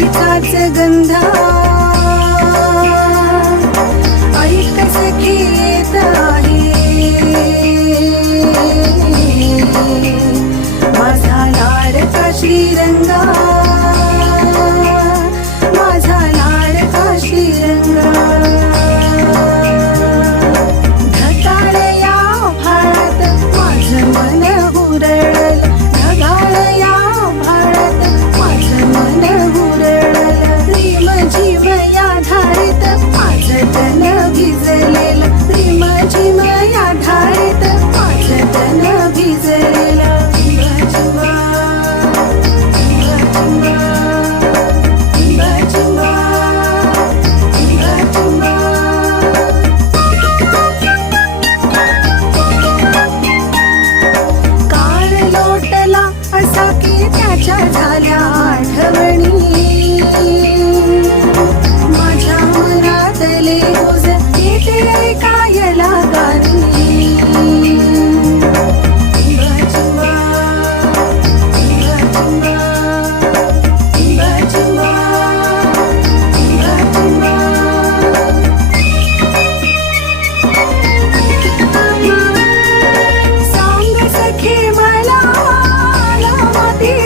मालिकाच गंधा. ऐक सखी येत आहे? माझा लाडका श्रीरंगा. ที่